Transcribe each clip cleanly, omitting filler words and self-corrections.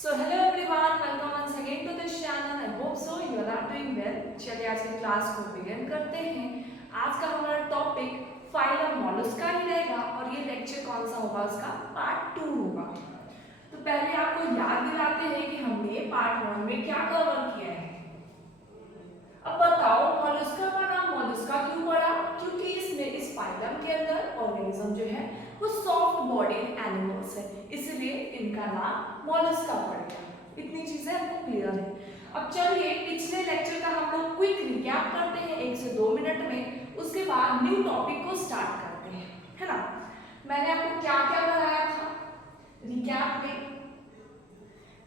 So hello everyone, welcome once again to this channel. I hope so you all are doing well. चलिए आज की class को begin करते हैं। आज का हमारा टॉपिक फाइलम मॉलस्का ही रहेगा और ये लेक्चर कौन सा होगा, उसका पार्ट 2 होगा। तो पहले आपको याद दिलाते हैं कि हमने पार्ट 1 में क्या कवर किया है। अब बताओ मॉलस्का का नाम मॉलस्का क्यों पड़ा? क्योंकि इसमें इस फाइलम के अंदर ऑर्गेनिज्म जो है वो सॉफ्ट बॉडीड एनिमल्स है, इसलिए इनका नाम मॉलस्का पड़ गया। इतनी चीजें आपको क्लियर है। अब चलिए पिछले लेक्चर का हम लोग क्विक रिकैप करते हैं 1 से 2 मिनट में, उसके बाद न्यू टॉपिक को स्टार्ट करते हैं, है ना। मैंने आपको क्या क्या बताया था रिकैप में?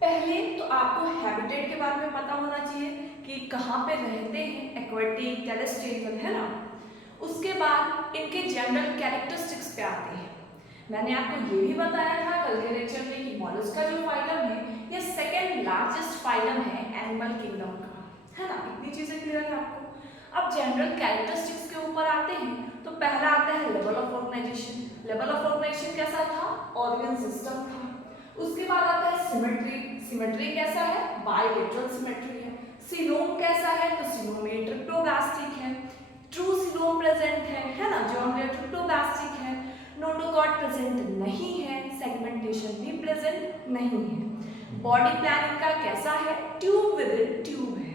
पहले तो आपको हैबिटेट के बारे में पता होना चाहिए कि कहाँ पे रहते हैं, एक्वाटिक, टेरेस्ट्रियल, है ना। उसके बाद इनके जनरल कैरेक्टरिस्टिक्स पे आते हैं। मैंने आपको ये भी बताया था कल के लेक्चर में कि मॉलस्का जो फाइलम है ये सेकेंड लार्जेस्ट फाइलम है एनिमल किंगडम का, है ना। इतनी चीजें क्लियर है आपको। अब जनरल कैरेक्टरिस्टिक्स के ऊपर आते हैं तो पहला आता है level of organisation. Level of organisation कैसा था? ऑर्गन सिस्टम था। उसके बाद आता है सिमेट्री। सिमेट्री कैसा है? बायलेटरल सिमेट्री है। सीलोम कैसा है? तो सीलोम में ट्रिप्टोगास्टिक है, ट्रू सीलोम प्रेजेंट है ना, जॉन ट्रिप्टोगास्टिक है। नोटोकॉट प्रेजेंट नहीं है, सेगमेंटेशन भी प्रेजेंट नहीं है। बॉडी प्लान इनका कैसा है? ट्यूब विद ट्यूब है,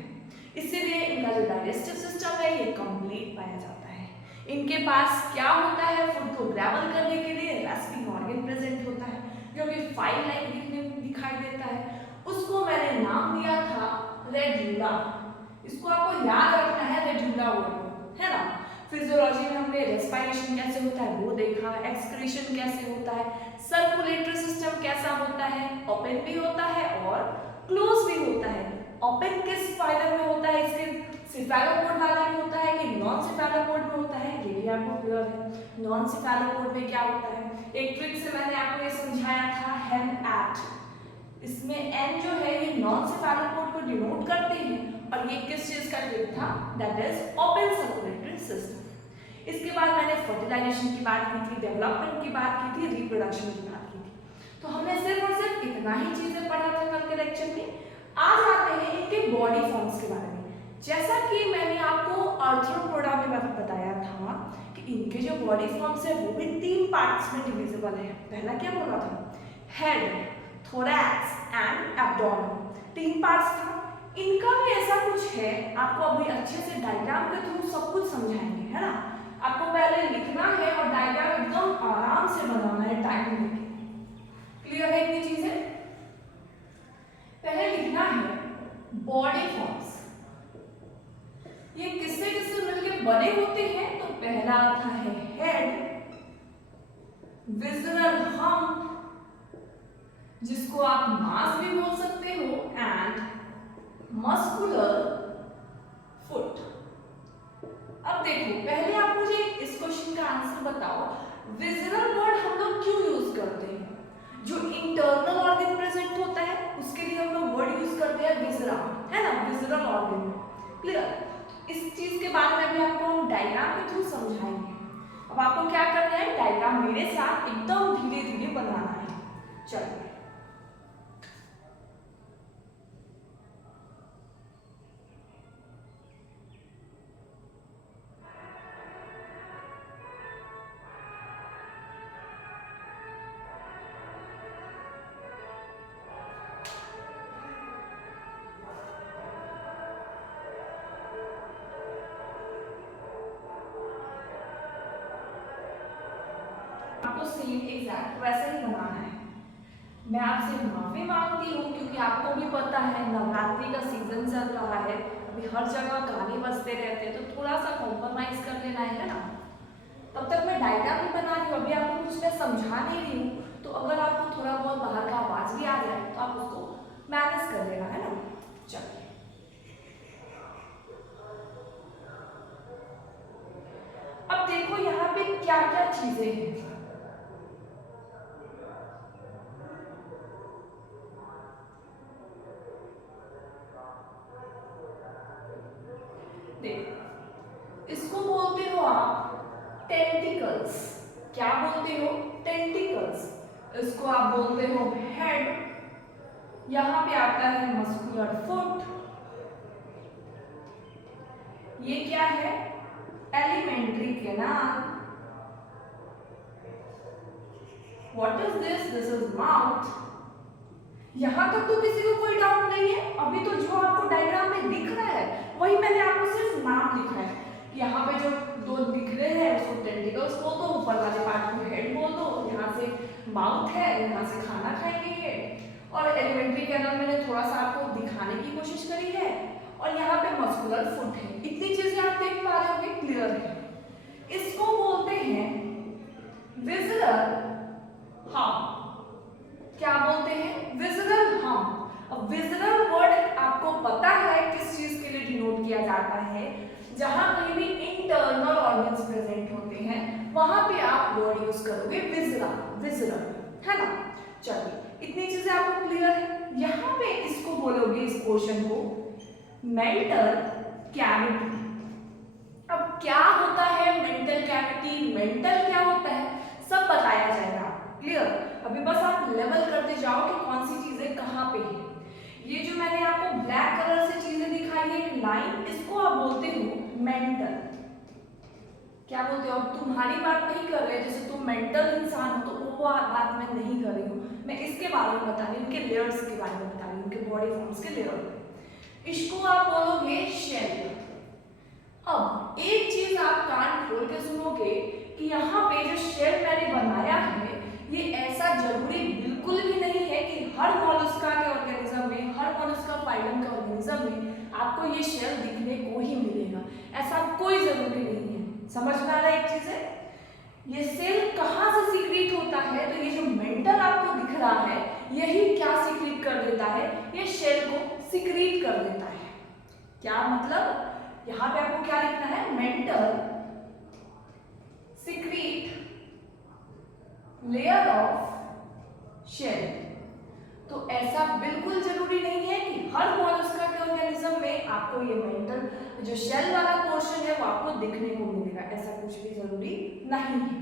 इसीलिए इनका जो डाइजेस्टिव सिस्टम है ये कंप्लीट पाया जाता है। इनके पास क्या होता है? फूड को ग्रैबल करने के लिए रेस्पिंग ऑर्गन प्रेजेंट होता है जो कि फाइल लाइक दिखाई देता है। उसको मैंने नाम दिया था रेड्यूला। इसको आपको याद रखना है, रेड्यूला वर्ड, है ना। फिजियोलॉजी में हमने रेस्पिरेशन कैसे होता है वो देखा, एक्सक्रीशन कैसे होता है, सर्कुलेटरी सिस्टम कैसा होता है, ओपन भी होता है और क्लोज भी होता है। ओपन किस फाइलम में होता है? इसके सिफेलोपोड वाले में होता है कि नॉन सिफेलोपोड में होता है, ये भी आपको क्लियर है। नॉन सिफेलोपोड में क्या होता है? एक ट्रिक से मैंने आपको ये समझाया था, हेम एट। इसमें एन जो है ये नॉन सिफेलोपोड को डिनोट करते हैं और ये किस चीज का ट्रिक था? That is open circulatory system. इसके बाद मैंने फर्टिलाइजेशन की बात की थी, डेवलपमेंट की बात की थी, रिप्रोडक्शन की बात की थी। तो हमने सिर्फ और सिर्फ इतना ही चीजें पढ़ा था कल के लेक्चर में। आज आते हैं इनके बॉडी फॉर्म्स के बारे में। जैसा कि मैंने आपको आर्थ्रोपोडा में बताया था कि इनके जो बॉडी फॉर्म्स है वो भी 3 पार्ट्स में डिविजिबल है। पहला क्या बोला था? Head, thorax and abdomen, 3 parts था। इनका भी ऐसा कुछ है, आपको अभी अच्छे से डायग्राम के थ्रू सब कुछ समझाएंगे, है ना। आपको पहले लिखना है और डायग्राम एकदम आराम से बनाना है, टाइम लेके। क्लियर है इतनी चीजें? पहले लिखना है बॉडी फॉर्म्स। ये किससे किससे मिलकर बने होते हैं? तो पहला आता है हेड, विज़रल हम्प जिसको आप मास भी बोल सकते हो, एंड मस्कुलर फुट। अब देखो पहले आप मुझे इस क्वेश्चन का आंसर बताओ, विज़रल वर्ड हम लोग क्यों यूज करते हैं? जो इंटरनल ऑर्गन प्रेजेंट होता है उसके लिए हम लोग वर्ड यूज करते हैं विज़रा, है ना, विज़रल ऑर्गन। क्लियर? इस चीज के बारे में भी आपको डायग्राम के थ्रू समझाएंगे। अब आपको क्या करना है? डायग्राम मेरे साथ एकदम धीरे धीरे बनाना है। चलिए आपको सेम एग्जैक्ट वैसे ही बनाना है। मैं आपसे माफी मांगती हूँ क्योंकि आपको भी पता है नवरात्रि का सीजन चल रहा है, अभी हर जगह गाने बजते रहते हैं, तो थोड़ा सा कॉम्प्रोमाइज कर लेना है ना। तब तक मैं डायग्राम भी बना रही हूँ, अभी आपको कुछ मैं समझा नहीं रही हूँ, तो अगर आपको थोड़ा बहुत बाहर का आवाज भी आ जाए तो आप उसको मैनेज कर लेना, है ना। चलिए अब देखो यहाँ पे क्या क्या चीजें हैं। देखो इसको बोलते हो आप टेंटिकल्स। क्या बोलते हो? टेंटिकल्स। इसको आप बोलते हो हेड, यहाँ पे आता है मस्कुलर फुट, ये क्या है, alimentary canal. What is this, this is mouth. यहां तक तो किसी को कोई डाउट नहीं है। अभी तो जो आपको डायग्राम में दिख रहा है वही मैंने आपको सिर्फ नाम लिखा है। यहाँ पे जो दो दिख रहे हैं उसको टेंटिकल्स बोल दो, ऊपर वाले पार्ट को हेड बोल दो, यहाँ से माउथ है, यहाँ से खाना खाएंगे ये। और एलिमेंट्री कैनाल मैंने थोड़ा सा आपको दिखाने की कोशिश करी है, और यहाँ पे मस्कुलर फुट है। इतनी चीजें आप देख पा रहे होंगे, क्लियर है। इसको बोलते हैं विजुअल हम। क्या बोलते हैं, विजुअल हम। अब विजुअल वर्ड आपको पता है किस चीज के लिए डिनोट किया जाता है, जहां कहीं भी इंटरनल ऑर्गन्स प्रेजेंट होते हैं वहां पे आप वर्ड यूज करोगे विजुअल, विजुअल, है ना। चलिए इतनी चीजें आपको क्लियर है। यहाँ पे इसको बोलोगे, इस पोर्शन को, मेंटल कैविटी। अब क्या होता है मेंटल कैविटी, मेंटल क्या होता है, सब बताया जाएगा, क्लियर। अभी बस आप लेवल करते जाओ कि कौन सी चीजें कहाँ पे है। ये जो मैंने आपको ब्लैक कलर से चीजें दिखाई है, लाइन, इसको आप बोलते हो मेंटल। क्या बोलते हो, अब तुम्हारी बात नहीं कर रहे, जैसे तुम मेंटल इंसान हो तो वो बात मैं नहीं कर रही हूँ, मैं इसके बारे में बता रही हूँ, इनके लेयर्स के बारे में बता रही हूँ, इनके बॉडी फॉर्म्स के लेयर। इसको आप बोलोगे शेल। अब एक चीज आप कान खोल के सुनोगे कि यहाँ पे जो शेल मैंने बनाया है ये ऐसा जरूरी बिल्कुल भी नहीं है कि हर मॉलस्का के ऑर्गेनिज्म में, हर मॉलस्का फाइलम के ऑर्गेनिज्म में आपको ये शेल दिखने को ही मिलेगा, ऐसा कोई जरूरी नहीं है। समझ में आ रहा है एक चीज है, ये सेल कहाँ से सीक्रेट होता है, तो ये जो मेंटल आपको दिख रहा है यही क्या सीक्रेट कर देता है, ये शेल को सीक्रेट कर देता है। क्या मतलब, यहाँ पे आपको क्या लिखना है, mantle secret layer of shell. तो ऐसा बिल्कुल जरूरी नहीं है कि हर मॉलस्का के ऑर्गेनिज्म में आपको ये मेंटल जो शेल वाला पोर्शन है वो आपको दिखने को मिलेगा, ऐसा कुछ भी जरूरी नहीं है।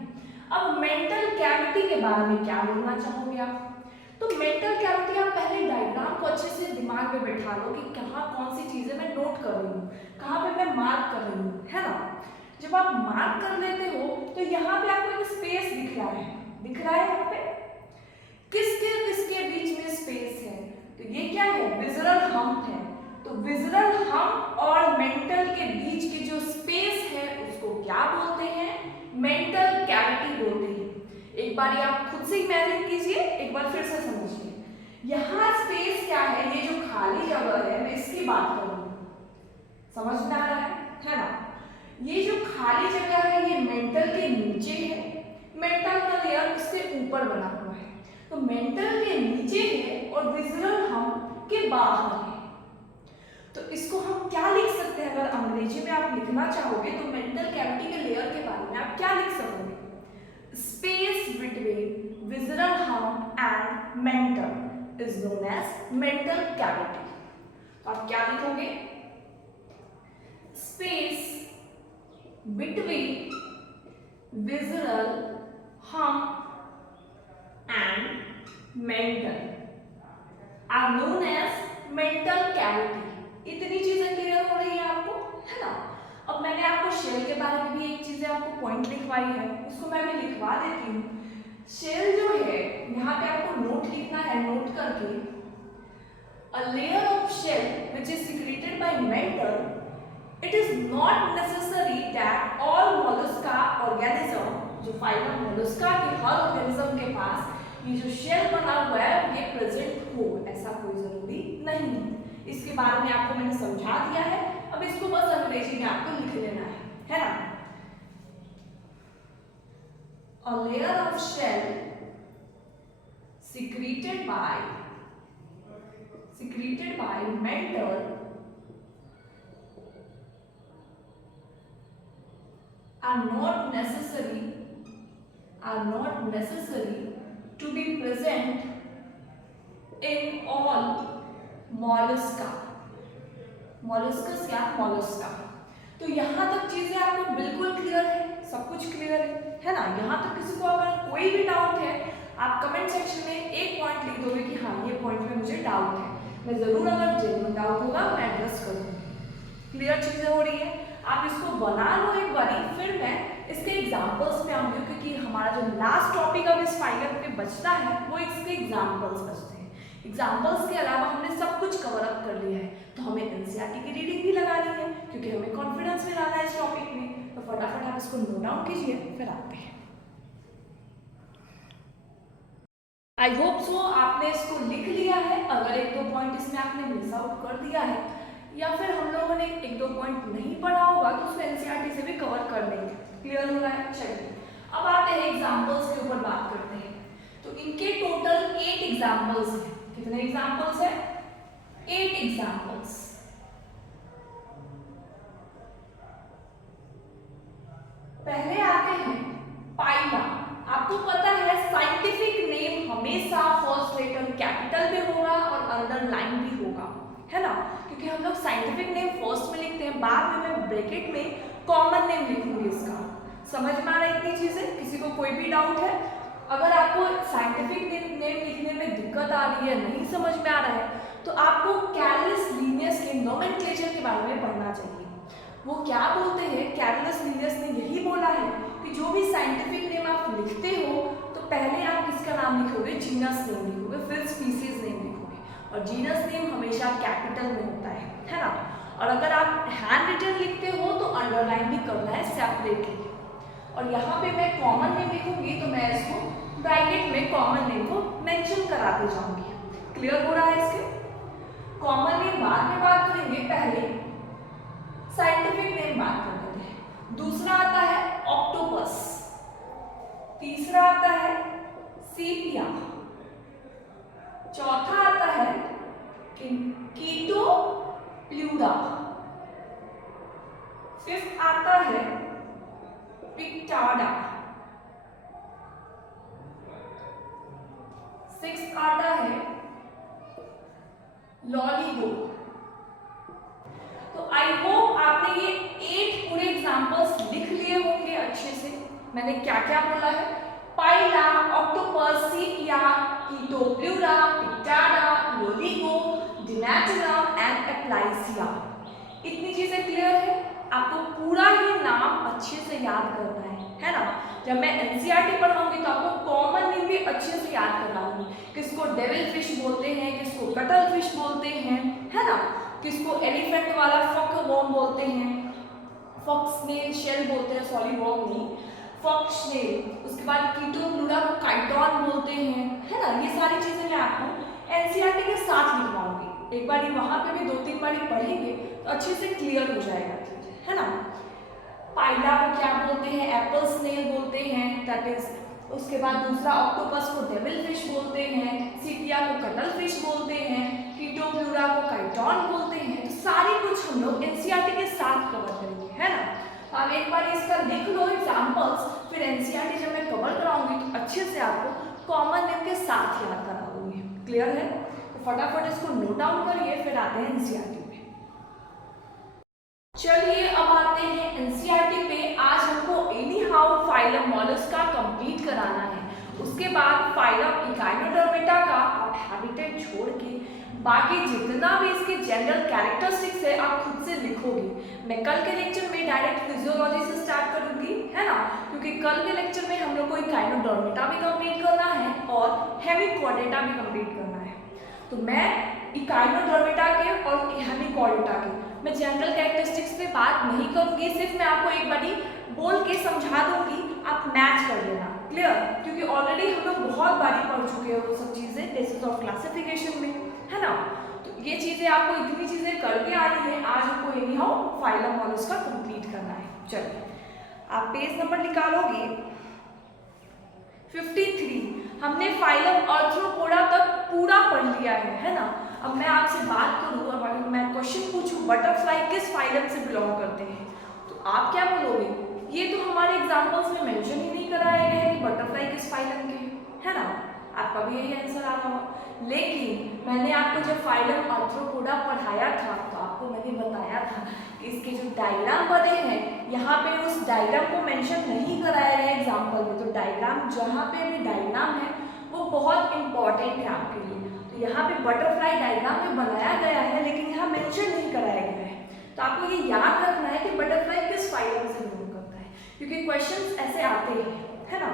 अब मेंटल कैविटी के बारे में क्या बोलना चाहोगे आप, तो मेंटल कैविटी आप पहले डायग्राम को अच्छे से दिमाग में बैठा लो कि कहाँ कौन सी चीजें मैं नोट कर रही हूँ, कहाँ पे मैं मार्क कर रही हूँ, है ना। जब आप मार्क कर लेते हो तो यहाँ पे आपको एक स्पेस दिख रहा है, दिख रहा है यहाँ पे, किसके किसके बीच में स्पेस है, तो ये क्या है, विजुअल हम्प है। तो विजुअल हम्प और मेंटल के बीच की जो स्पेस है उसको क्या बोलते हैं, मेंटल कैविटी बोलते हैं। एक बार ये आप खुद से इमेजिन कीजिए, एक बार फिर से समझिए। यहाँ स्पेस क्या है, ये जो खाली जगह है, मैं इसकी बात करूंगी, समझ में आ रहा है ना। ये जो खाली जगह है ये मेंटल के नीचे है, मेंटल का लेयर इससे ऊपर बना हुआ है, तो मेंटल के नीचे है और विजुअल हम्प के बाहर है। तो इसको हम क्या लिख सकते हैं, अगर अंग्रेजी में आप लिखना चाहोगे तो मेंटल कैविटी के लेयर के बारे में आप क्या लिख सकोगे, space between visual hump and mantle is known as mantle cavity. तो आप क्या लिखोगे, space between visceral hump and mental are known as mental cavity। इतनी चीजें क्लियर हो रही है आपको, है ना। अब मैंने आपको शेल के बारे में भी एक चीजें आपको पॉइंट लिखवाई है, उसको मैं भी लिखवा देती हूँ। शेल जो है यहाँ पे आपको नोट लिखना है, नोट करके, a layer of shell which is secreted by mental, it is not necessary that all mollusca organism, जो फाइलम मोलस्का के हर ऑर्गेनिज्म के पास ये जो शेल बना हुआ है ये प्रेजेंट हो, ऐसा कोई जरूरी नहीं है। इसके बारे में आपको मैंने समझा दिया है, अब इसको बस अंग्रेजी में आपको लिख लेना है ना। A layer of shell secreted by mental are not necessary to be present in all mollusca। molluscus या mollusca। तो यहाँ तक चीजें आपको बिल्कुल क्लियर है, सब कुछ क्लियर है ना। यहाँ तक किसी को अगर कोई भी डाउट है आप कमेंट सेक्शन में एक पॉइंट लिख लिखोगे कि हाँ ये पॉइंट में मुझे डाउट है, मैं ज़रूर अगर जेन्युइन डाउट होगा मैं एड्रेस करूँगी। क्लियर चीज़ें हो रही है? आप इसको बना लो एक बारी, फिर मैं इसके एग्जाम्पल्स पे आऊँगी, क्योंकि हमारा जो लास्ट टॉपिक अब इस फाइलम पे बचता है वो इसके एग्जाम्पल्स बचते हैं। एग्जाम्पल्स के अलावा हमने सब कुछ कवर अप कर लिया है, तो हमें एनसीईआरटी की रीडिंग भी लगानी है, क्योंकि हमें कॉन्फिडेंस में लाना है इस टॉपिक में। तो फटाफट आप इसको नोट डाउन कीजिए, फिर आते हैं। आई होप सो आपने इसको लिख लिया है। अगर एक दो पॉइंट इसमें आपने मिस आउट कर दिया है या फिर हम लोगों ने एक दो पॉइंट नहीं पढ़ा होगा तो उसको एनसीईआरटी से भी कवर कर लेंगे। क्लियर हो रहा है? चलिए अब आते हैं एग्जाम्पल्स के ऊपर बात करते हैं। तो इनके टोटल 8 एग्जाम्पल्स हैं। कितने एग्जाम्पल्स हैं? 8 एग्जाम्पल्स। पहले आते हैं पाइला। आपको पता है साइंटिफिक नेम हमेशा फर्स्ट लेटर कैपिटल में होगा और अंडरलाइन भी होगा, है ना, क्योंकि हम लोग साइंटिफिक नेम फर्स्ट में लिखते हैं, बाद में मैं ब्रैकेट में कॉमन नेम लिखूंगी इसका। समझ में आ रहा है इतनी चीजें? किसी को कोई भी डाउट है? अगर आपको साइंटिफिक नेम लिखने में दिक्कत आ रही है, नहीं समझ में आ रहा है, तो आपको कैरलस लीनियस के नोमेनक्लेचर के बारे में पढ़ना चाहिए। वो क्या बोलते हैं, कैरलस लीनियस ने यही बोला है कि जो भी साइंटिफिक नेम आप लिखते हो तो पहले आप किसका नाम लिखोगे? जीनस नेम लिखोगे, फिर स्पीसीज नेम लिखोगे, और जीनस नेम हमेशा कैपिटल में होता है ना। और अगर आप हैंड रिटन लिखते हो तो अंडरलाइन भी करना है सेपरेटली। और यहाँ पे मैं कॉमन नेम लिखूंगी तो मैं इसको ब्रैकेट में कॉमन नेम को मेंशन कराते जाऊंगी। क्लियर हो रहा है? इसके कॉमन नेम बाद में बात करेंगे, पहले साइंटिफिक नेम बात कर लेते हैं। दूसरा आता है ऑक्टोपस, तीसरा आता है सीपिया, चौथा आता है कीटो प्लूरा, फिफ्थ आता है पिक्टाडा, सिक्स्थ आता है लॉलीगो। तो आई होप आपने ये 8 पूरे एग्जांपल्स लिख लिए होंगे अच्छे से। मैंने क्या क्या बोला है? Pila, octopus, Sepia, Chaetopleura, Pinctada, Loligo, Dentalium and Aplysia. इतनी चीजें क्लियर है? आपको पूरा ही नाम अच्छे से याद करना है ना। जब मैं एनसीईआरटी पढ़ाऊंगी तो आपको कॉमन नेम भी अच्छे से याद कराऊंगी। किसको डेविल फिश बोलते हैं, किसको कटल फिश बोलते हैं, है ना, किसको एलिफेंट वाला फक वॉर्म बोलते हैं, फॉक्स स्नेल शेल बोलते हैं, सॉरी वॉर्म नहीं, फॉक्स स्नेल। उसके बाद कीटो प्लूरा को काइटॉन बोलते हैं, है ना। ये सारी चीजें मैं आपको एनसीईआरटी के साथ लिखवाऊंगी। एक बार वहां पे भी 2-3 बार पढ़ेंगे तो अच्छे से क्लियर हो जाएगा, है ना। पाइला को क्या बोलते हैं? एप्पल स्नेल बोलते हैं, दैट इज। उसके बाद दूसरा ऑक्टोपस को डेविल फिश बोलते हैं, सीपिया को कटल फिश बोलते हैं, कीटो प्लूरा को काइटॉन बोलते हैं। तो सारी कुछ हम लोग एनसीईआरटी के साथ कवर करेंगे, है ना। तो आप एक बार इसका लिख लो एग्जांपल्स, फिर एनसीईआरटी जब मैं कवर कराऊंगी तो अच्छे से आपको कॉमन नेम के साथ याद करा दूंगी। क्लियर है? तो फटाफट इसको नोट डाउन करिए, फिर आते हैं एनसीईआरटी पे। चलिए अब आते हैं एनसीईआरटी पे। आज हमको any how phylum Mollusca complete कराना है। उसके बाद फाइलम इकाइनोडर्मेटा का आप हैबिटेट छोड़ के बाकी जितना भी इसके जनरल कैरेक्टरिस्टिक्स है आप खुद से लिखोगे। मैं कल के लेक्चर में डायरेक्ट फिजियोलॉजी से स्टार्ट करूंगी, है ना, क्योंकि कल के लेक्चर में हम लोग को इकाइनोडर्मेटा भी कंप्लीट करना है और हेमिकॉर्डेटा भी कंप्लीट करना है। तो मैं इकाइनोडर्मेटा के और हेमिकॉर्डेटा के मैं जनरल कैरेक्टरिस्टिक्स पे बात नहीं करूंगी, सिर्फ मैं आपको एक बारी बोल के समझा दूंगी, आप मैच कर लेना। क्लियर? क्योंकि ऑलरेडी हम लोग बहुत बारी पढ़ चुके हैं वो सब चीजें बेसिस ऑफ क्लासिफिकेशन में, है ना। तो ये चीजें आपको इतनी चीजें करके आनी है। आज हमको any how phylum Mollusca complete करना है। चलिए आप पेज नंबर निकालोगे 53। हमने फाइलम आर्थ्रोपोडा तक पूरा पढ़ लिया है ना। अब मैं आपसे बात करूँ और मैं क्वेश्चन पूछूं बटरफ्लाई किस फाइलम से बिलोंग करते हैं, तो आप क्या बोलोगे? ये तो हमारे एग्जाम्पल्स में मेंशन ही नहीं कराया गया है कि बटरफ्लाई किस फाइलम के, है ना। आपका भी यही आंसर आ रहा होगा। लेकिन मैंने आपको जब फाइलम आर्थ्रोपोडा पढ़ाया था तो आपको मैंने बताया था कि इसके जो डायग्राम बने हैं यहाँ पे उस डायग्राम को मेंशन नहीं कराया गया एग्जाम्पल में। तो डायग्राम जहाँ पे भी डायग्राम है वो बहुत इंपॉर्टेंट है आपके लिए। यहाँ पे बटरफ्लाई डायग्राम में बनाया गया है लेकिन यहाँ मेंशन नहीं कराया गया है। तो आपको ये याद रखना है कि बटरफ्लाई किस फाइलम से बिलोंग करता है, क्योंकि क्वेश्चंस ऐसे आते हैं, है ना।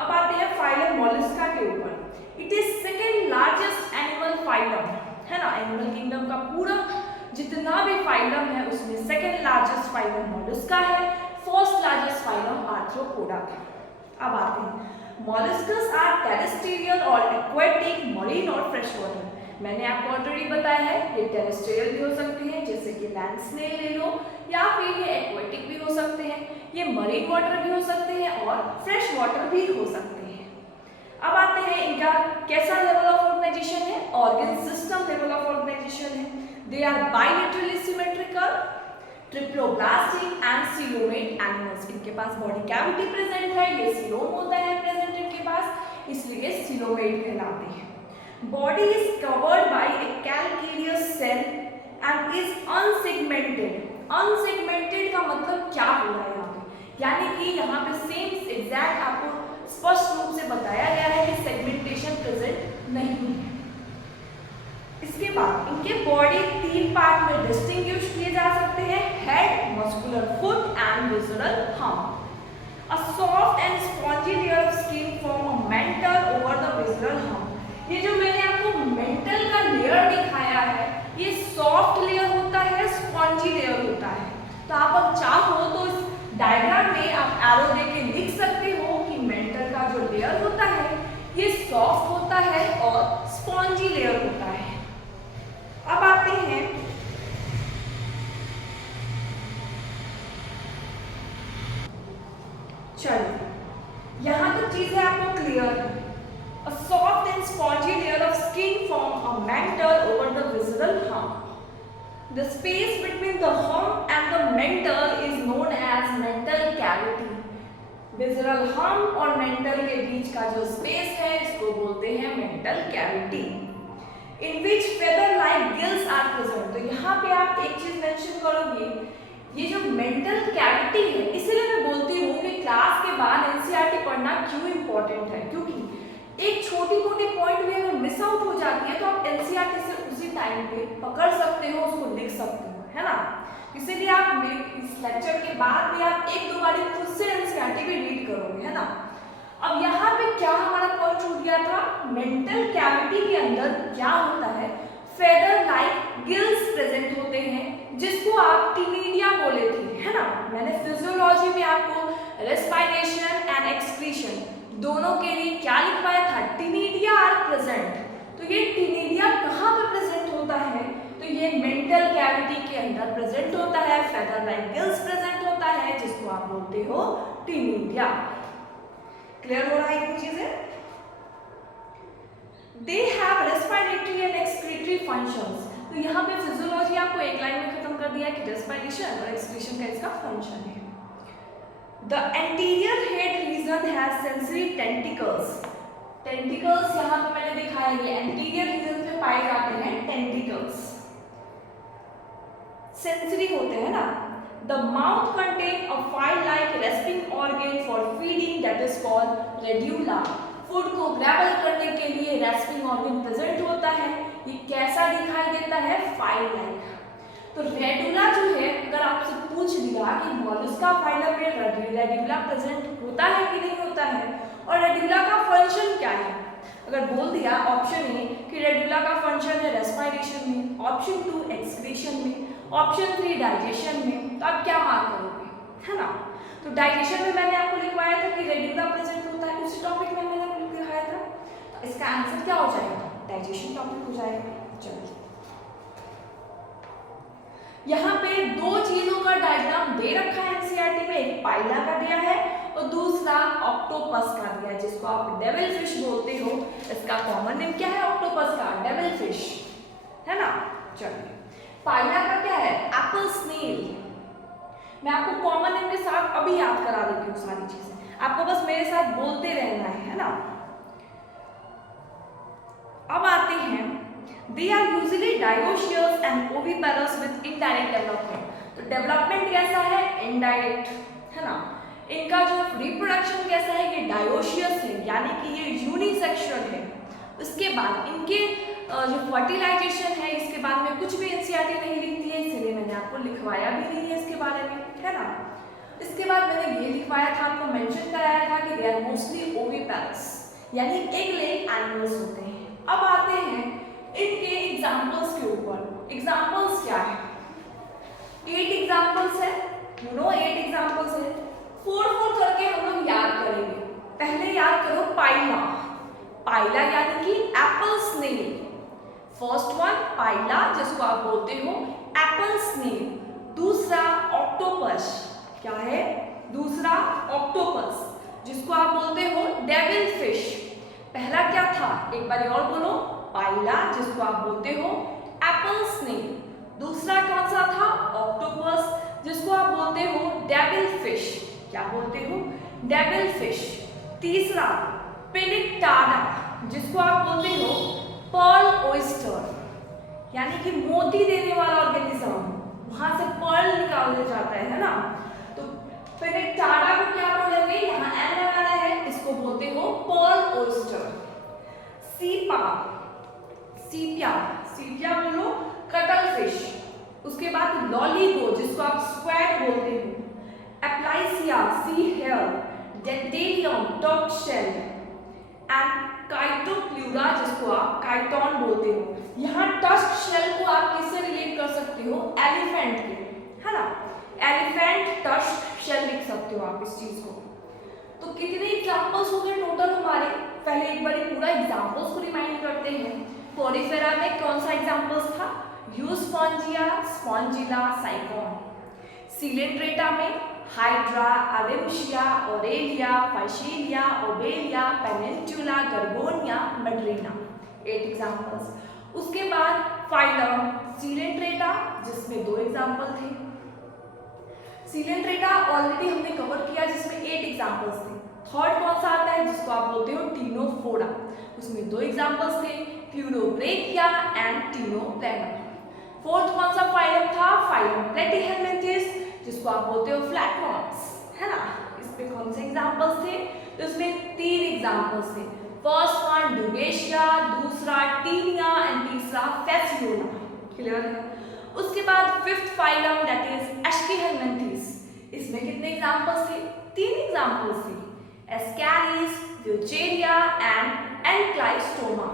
अब आते हैं फाइलम मोलस्का के ऊपर। It is second largest animal phylum, है ना। एनिमल किंगडम का पूरा जितना भी फाइलम है उसमें सेकेंड लार्जेस्ट फाइलम मोलस्का है, फर्स्ट लार्जेस्ट फाइलम आर्थ्रोपोडा है। अब आते हैं मोलस्कस आर टेरेस्ट्रियल और एक्वेटिक, मरीन और फ्रेश वाटर। मैंने आपको ऑलरेडी बताया है ये टेरेस्ट्रियल भी हो सकते हैं जैसे कि लैंड स्नेल ले लो, या फिर ये एक्वेटिक भी हो सकते हैं, ये मरीन वाटर भी हो सकते हैं और फ्रेश वाटर भी हो सकते हैं। अब आते हैं इनका कैसा लेवल ऑफ ऑर्गेनाइजेशन है, organ system level of organisation है। They are bilaterally symmetrical, triploblastic and coelomate animals. इनके पास बॉडी कैविटी प्रेजेंट है, ये सीलोम होता है प्रेजेंट इनके पास, इसलिए सीलोमेट कहलाते हैं। Body is covered by a calcareous shell and is unsegmented. Unsegmented का मतलब क्या हो रहा है यहाँ पे, यानी कि यहाँ पे सेम एग्जैक्ट आपको स्पष्ट रूप से बताया गया है कि सेगमेंटेशन प्रेजेंट नहीं है। इसके बाद इनके बॉडी 3 पार्ट में डिस्टिंग्विश किए जा सकते हैं, head, muscular foot and visceral hump. A soft and spongy layer of skin form a mental over the visceral hump. ये जो मैंने आपको मेंटल का लेयर दिखाया है ये सॉफ्ट लेयर होता है, स्पॉन्जी लेयर होता है। तो आप अब चाहो तो इस डायग्राम में आप एरो देके लिख सकते हो कि मेंटल का जो लेयर होता है ये सॉफ्ट होता है और स्पॉन्जी लेयर होता है। अब आते हैं चलिए यहाँ तो चीजें आपको क्लियर है। A soft and spongy layer of skin form a mantle over the visceral hump. The space between the hump and the mantle is known as mental cavity. Visceral hump और mental के बीच का जो space है इसको बोलते हैं mental cavity. In which feather-like gills are present. तो यहाँ पे आप एक चीज मेंशन करोगे, ये जो मेंटल कैविटी है, इसीलिए मैं बोलती हूँ कि क्लास के बाद एनसीईआरटी पढ़ना क्यों इंपॉर्टेंट है, क्योंकि एक छोटी मोटी पॉइंट भी अगर मिस आउट हो जाती है तो आप एनसीईआरटी से उसी टाइम पे पकड़ सकते हो, उसको लिख सकते हो, है ना। इसीलिए आप इस लेक्चर के बाद भी आप एक दो बार खुद से एनसीईआरटी भी रीड करोगे, है ना। अब यहाँ पे क्या हमारा पॉइंट छूट गया था, मेंटल कैविटी के अंदर क्या होता है, फेदर लाइक गिल्स प्रेजेंट होते हैं जिसको आप टिनिडिया बोले थे, है ना। मैंने फिजियोलॉजी में आपको रेस्पिरेशन एंड एक्सक्रीशन दोनों के लिए क्या लिखवाया था, टिनिडिया आर प्रेजेंट। तो ये टिनिडिया कहाँ पे प्रेजेंट होता है, तो ये मेंटल कैविटी के अंदर प्रेजेंट होता है, फेदर लाइक गिल्स प्रेजेंट होता है जिसको आप बोलते हो टिनिडिया। क्लियर हो रहा है ये चीजें। They have respiratory and excretory functions. तो यहाँ पे फिजियोलॉजी आपको एक लाइन में खत्म कर दिया कि रेस्पिरेशन और एक्सक्रीशन का इसका फंक्शन है। The anterior head region has sensory tentacles. Tentacles यहाँ पे मैंने दिखाया ये anterior region पे पाए जाते हैं tentacles. Sensory होते हैं ना। The mouth contains a file-like rasping organ for feeding that is called radula. Food को ग्रैबल करने के लिए rasping organ प्रेजेंट होता है। ये कैसा दिखाई देता है, फाइल-like। तो रेडुला जो है, अगर आपसे पूछ दिया कि मोलस्का फाइलम में रेडुला प्रेजेंट होता है कि नहीं होता है और रेडुला का फंक्शन क्या है, अगर बोल दिया ऑप्शन ए कि रेडुला का फंक्शन है रेस्पिरेशन में, ऑप्शन 2 एक्सक्रीशन में, ऑप्शन 3 डाइजेशन में, तो आप क्या मार्क करोगे, है ना। तो डाइजेशन में मैंने आपको लिखवाया था कि रेडुला प्रेजेंट होता है, उसी टॉपिक में मैंने आपको लिखाया था। तो इसका आंसर क्या हो जाएगा, डाइजेशन टॉपिक हो जाएगा। चलिए यहाँ पे दो चीजों का डायग्राम दे रखा है एनसीईआरटी में, एक पाइला का दिया है और दूसरा ऑक्टोपस का दिया है जिसको आप डेविल फिश बोलते हो। इसका कॉमन नेम क्या है ऑक्टोपस का, डेविल फिश, है ना। चलिए पाइला का क्या है, एप्पल स्नेल। मैं आपको कॉमन नेम के साथ अभी याद करा देती हूँ सारी चीजें, आपको बस मेरे साथ बोलते रहना है ना। अब आते हैं They are usually dioecious and oviparous with indirect development. तो डेवलपमेंट कैसा है, इनडायरेक्ट, है ना। इनका जो रिप्रोडक्शन कैसा है, ये डायोशियस है, यानी कि ये यूनिसेक्सुअल है। उसके बाद इनके जो फर्टिलाइजेशन है इसके बारे में कुछ भी एनसीईआरटी नहीं लिखती है, इसलिए मैंने आपको लिखवाया भी नहीं है इसके बारे में, है ना। इसके बाद मैंने ये लिखवाया था, आपको मेंशन कराया था कि दे आर मोस्टली ओविपेरस, यानी एग लेइंग एनिमल्स होते हैं। अब आते हैं इनके एग्जाम्पल्स के ऊपर। एग्जाम्पल्स क्या है? 8 एग्जाम्पल्स है, 8 एग्जाम्पल्स है। 4 करके हम लोग याद करेंगे। पहले याद करो पाइला, पाइला यानी कि एप्पल स्नेल। फर्स्ट वन पाइला, जिसको आप बोलते हो एप्पल स्नेल। दूसरा ऑक्टोपस, क्या है? दूसरा ऑक्टोपस, जिसको आप बोलते हो डेविल फिश। पहला क्या था? एक बार और बोलो, पाइला, जिसको आप बोलते हो एप्पल स्नेल। दूसरा कौन सा था? ऑक्टोपस, जिसको आप बोलते हो डेविल फिश। क्या बोलते हो? Devil fish. तीसरा पेनिक्टाडा, जिसको आप बोलते हो पर्ल ओयस्टर, यानी कि मोती देने वाला ऑर्गेनिज्म, वहां से पर्ल निकाला जाता है ना। तो पेनिक्टाडा को क्या बोलेंगे? यहाँ एन लगाना है, इसको बोलते हो पर्ल ओयस्टर। सीपा, सीपिया, सीपिया बोलो कटल फिश। उसके बाद लॉलीगो, जिसको आप स्क्वैड बोलते हो। Aplysia, sea hare. Dentalium, tusk shell. And Chaetopleura, जिसको आप काइटोन बोलते हो। यहाँ टस्क शेल को आप किससे रिलेट कर सकते हो? एलिफेंट के, है ना। एलिफेंट टस्क शेल लिख सकते हो आप इस चीज को। तो कितने एग्जांपल्स हो गए टोटल हमारे? पहले एक बार पूरा एग्जांपल्स को रिमाइंड करते हैं। पोरिफेरा में कौन सा एग्जांपल्स था? Euspongia, Spongilla, Sycon. सिलेंड्रेटा में Hydra, Adamsia, Aurelia, Physalia, Obelia, Pennatula, Gorgonia, Meandrina. 8 examples. उसके बाद फाइलम सिलेंड्रेटा, जिसमें 2 एग्जांपल थे। सिलेंड्रेटा ऑलरेडी हमने कवर किया, जिसमें 8 एग्जांपल्स थे। थर्ड कौन सा आता है? जिसको आप बोलते हो टीनोफोरा, उसमें 2 एग्जांपल्स थे, प्यूरोब्रेकिया एंड टीनोप्लेना। फोर्थ कौन सा फाइलम था? फाइलम प्लेटीहेलमिन्थेस, जिसको आप बोलते हो फ्लैटवर्म्स, है ना। इसमें कौन से एग्जांपल्स थे? तो इसमें 3 एग्जांपल्स थे। फर्स्ट वन डुगेशिया, दूसरा टीनिया एंड तीसरा फेसियोला। क्लियर है? उसके बाद फिफ्थ फाइलम दैट इज एस्कीहेलमिन्थेस। इसमें कितने एग्जांपल्स थे? 3 एग्जांपल्स थे, एस्कैरिस, फ्यूचेरिया एंड एनक्लाइस्टोमा।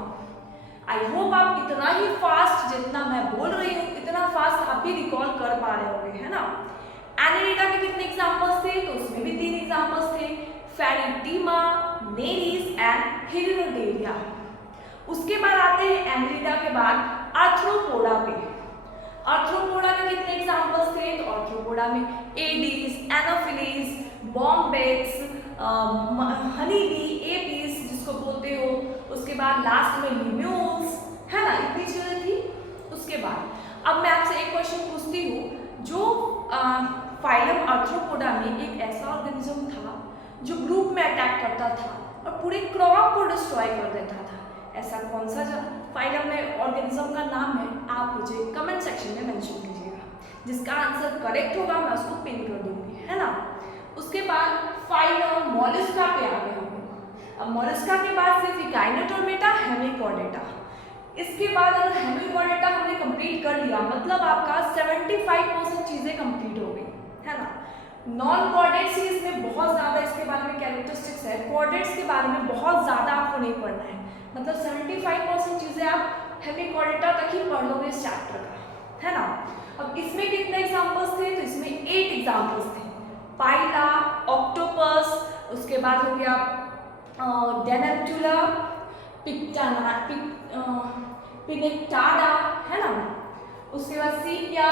आई होप आप इतना ही फास्ट, जितना मैं बोल रही हूँ इतना फास्ट आप भी रिकॉल कर पा रहे होंगे, है ना। एनेलिडा के कितने एग्जांपल्स थे? तो उसमें भी 3 एग्जांपल्स थे, फेरिटीमा, नेरिस एंड हिरिनोडेरिया। उसके बाद आते हैं एनेलिडा के बाद आर्थ्रोपोडा पे। आर्थ्रोपोडा के कितने एग्जांपल्स थे? तो आर्थ्रोपोडा में एडीज, एनोफिलीज, बॉम्बेट्स, हनीबी, एपीज, जिसको बोलते हो। उसके बाद लास्ट में लिम्यूल्स, है ना। इतनी चीजें थी। उसके बाद अब मैं आपसे एक क्वेश्चन पूछती हूँ, जो फाइलम आर्थ्रोपोडा में एक ऐसा ऑर्गेनिज्म था जो ग्रुप में अटैक करता था और पूरे क्रॉप को डिस्ट्रॉय कर देता था, ऐसा कौन सा फाइलम में ऑर्गेनिज्म का नाम है? आप मुझे कमेंट सेक्शन में मेंशन कीजिएगा। जिसका आंसर करेक्ट होगा मैं उसको पिन कर दूंगी, है ना। उसके बाद फाइलम मोलस्का पे आ गए हम लोग। अब मोलस्का के बाद सिर्फ इकाइनोडर्मेटा, हेमिकॉर्डेटा। इसके बाद अगर हेमिकॉर्डेटा हमने कंप्लीट कर लिया, मतलब आपका 75% चीजें कंप्लीट हो गई, है ना। नॉन कॉर्डेट्स इसमें बहुत ज्यादा इसके बारे में कैरेक्टरिस्टिक्स है, कॉर्डेट्स के बारे में बहुत ज्यादा आपको नहीं पढ़ना है, मतलब 75% चीजें आप हेमिकॉर्डेटा तक ही पढ़ लोगे इस चैप्टर का, है ना। अब इसमें कितने एग्जांपल्स थे? तो इसमें 8 एग्जांपल्स थे, पाइला, ऑक्टोपस, उसके बाद हो गया डेनेटुला, पिनिक्टाडा, है ना। उसके बाद सीपिया,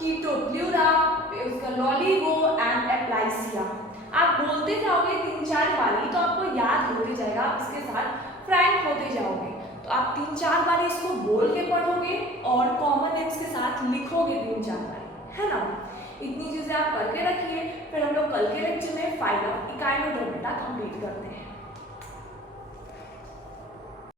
कीटोप्लूरा, उसका लॉलीगो एंड एप्लाइसिया। आप बोलते जाओगे 3-4 बारी तो आपको याद होते जाएगा, आप इसके साथ फ्रैंक होते जाओगे। तो आप 3-4 बारी इसको बोल के पढ़ोगे और कॉमन नेम्स के साथ लिखोगे 3-4 बारी, है ना। इतनी चीजें आप करके रखिए, फिर हम लोग कल के लेक्चर में फाइलम इकाइनोडर्मेटा कंप्लीट करते हैं।